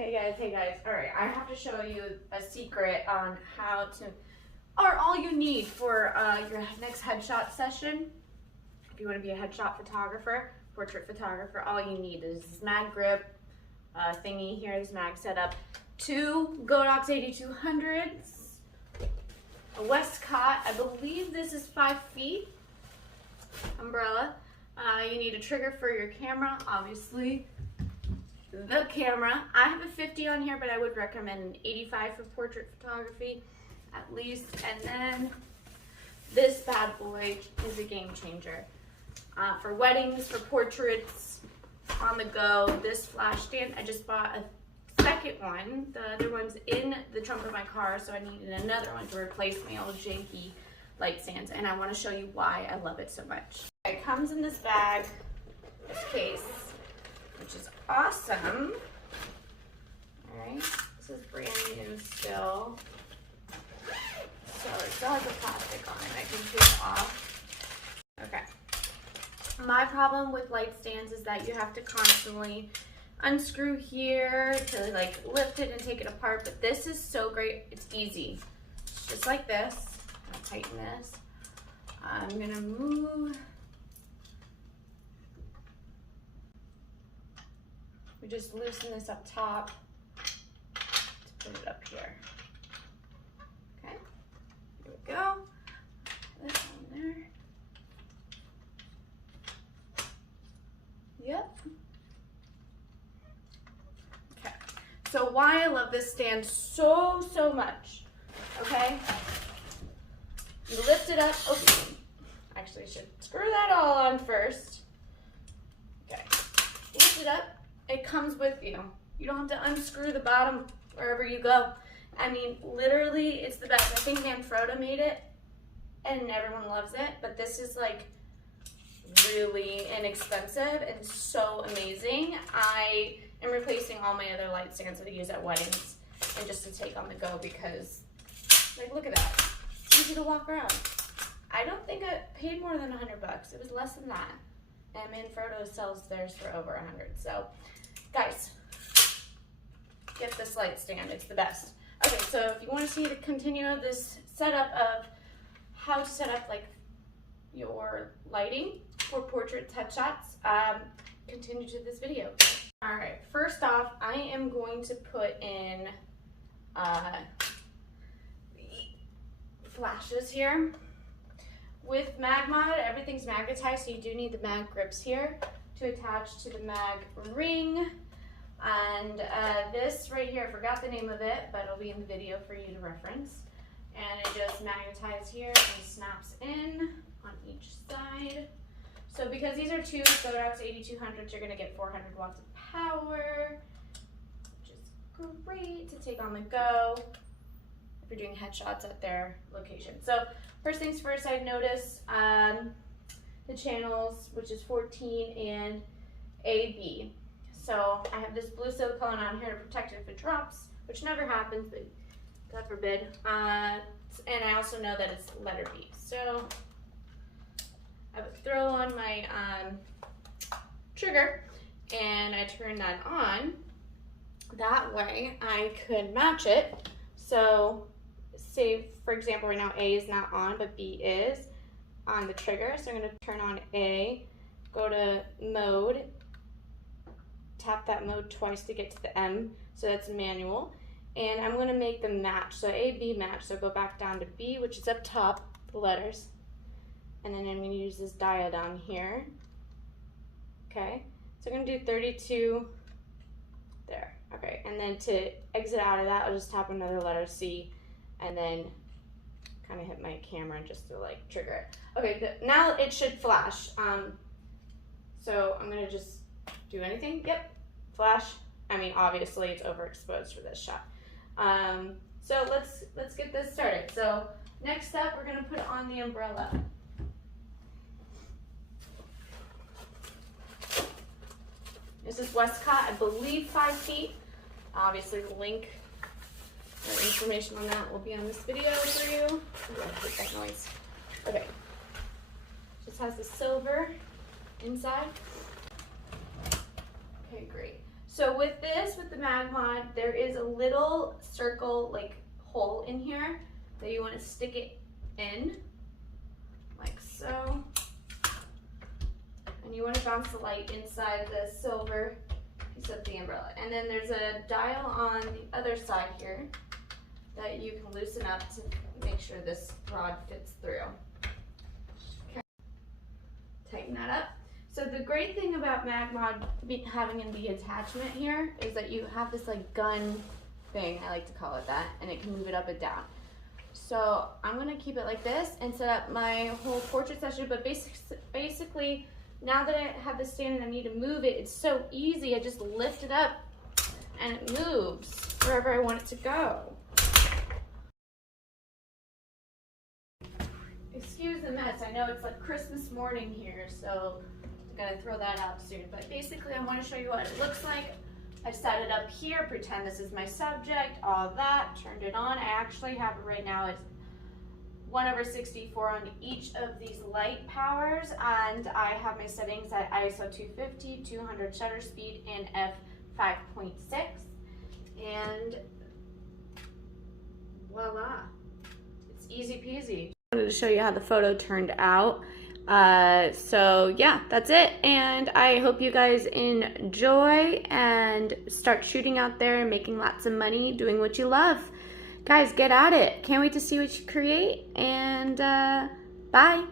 Hey guys, all right, I have to show you a secret on how to, or all you need for your next headshot session. If you want to be a headshot photographer, portrait photographer, all you need is this mag grip thingy here, this mag setup, 2 Godox 8200s, a Westcott, I believe this is 5 feet, umbrella. You need a trigger for your camera, obviously. The camera, I have a 50 on here, but I would recommend an 85 for portrait photography at least. And then this bad boy is a game changer for weddings, for portraits, on the go. This flash stand, I just bought a second one. The other one's in the trunk of my car, so I needed another one to replace my old janky light stands, and I want to show you why I love it so much. It comes in this bag, this case, which is awesome. Alright, this is brand new still. So it still has the plastic on it. I can take off. Okay. My problem with light stands is that you have to constantly unscrew here to like lift it and take it apart, but this is so great. It's easy. It's just like this. I'm gonna tighten this. I'm gonna move. We just loosen this up top to put it up here. Okay, here we go. This on there. Yep. Okay, so why I love this stand so much, okay? You lift it up. Oh, actually, I should screw that all on first. Okay, lift it up. It comes with you. You don't have to unscrew the bottom wherever you go. I mean, literally, it's the best. I think Manfrotto made it, and everyone loves it, but this is like really inexpensive and so amazing. I am replacing all my other light stands that I use at weddings and just to take on the go because, like, look at that. It's easy to walk around. I don't think I paid more than $100. It was less than that. And Manfrotto sells theirs for over 100. So, guys, get this light stand. It's the best. Okay, so if you want to see the continue of this setup of how to set up like your lighting for portrait headshots, continue to this video. All right, first off, I am going to put in the flashes here. With MagMod, everything's magnetized, so you do need the mag grips here to attach to the mag ring. And this right here, I forgot the name of it, but it'll be in the video for you to reference. And it just magnetizes here and snaps in on each side. So because these are 2 Godox 8200s, you're gonna get 400 watts of power, which is great to take on the go if you're doing headshots at their location. So first things first, I'd notice the channels, which is 14 and AB. So I have this blue silicone on here to protect it if it drops, which never happens, but God forbid. And I also know that it's letter B. So I would throw on my trigger and I turn that on. That way I could match it. So say, for example, right now A is not on, but B is on the trigger. So I'm going to turn on A, go to mode, tap that mode twice to get to the M, so that's manual. And I'm going to make them match, so A, B match. So go back down to B, which is up top, the letters. And then I'm going to use this diode on here. Okay, so I'm going to do 32 there. Okay, and then to exit out of that, I'll just tap another letter C and then kind of hit my camera just to like trigger it. Okay, now it should flash. So I'm gonna just do anything. Yep, flash. I mean, obviously it's overexposed for this shot. So let's get this started. So next up, we're gonna put on the umbrella. This is Westcott, I believe 5 feet. Obviously the link or information on that will be on this video for you. Ooh, I hate that noise. Okay. Just has the silver inside. Okay, great. So So with this, with the MagMod, there is a little circle, like hole in here that you want to stick it in, like so. And you want to bounce the light inside the silver piece of the umbrella. And then there's a dial on the other side here that you can loosen up to make sure this rod fits through. Okay. Tighten that up. So the great thing about MagMod having in the attachment here is that you have this like gun thing, I like to call it that, and it can move it up and down. So I'm gonna keep it like this and set up my whole portrait session, but basically now that I have this stand and I need to move it, it's so easy. I just lift it up and it moves wherever I want it to go. Excuse the mess, I know it's like Christmas morning here, so I'm gonna throw that out soon. But basically I wanna show you what it looks like. I've set it up here, pretend this is my subject, all that, turned it on. I actually have it right now, it's 1/64 on each of these light powers, and I have my settings at ISO 250, 200 shutter speed, and f5.6, and voila, it's easy peasy. I wanted to show you how the photo turned out. So yeah, that's it, and I hope you guys enjoy and start shooting out there and making lots of money doing what you love. Guys, get at it. Can't wait to see what you create, and bye.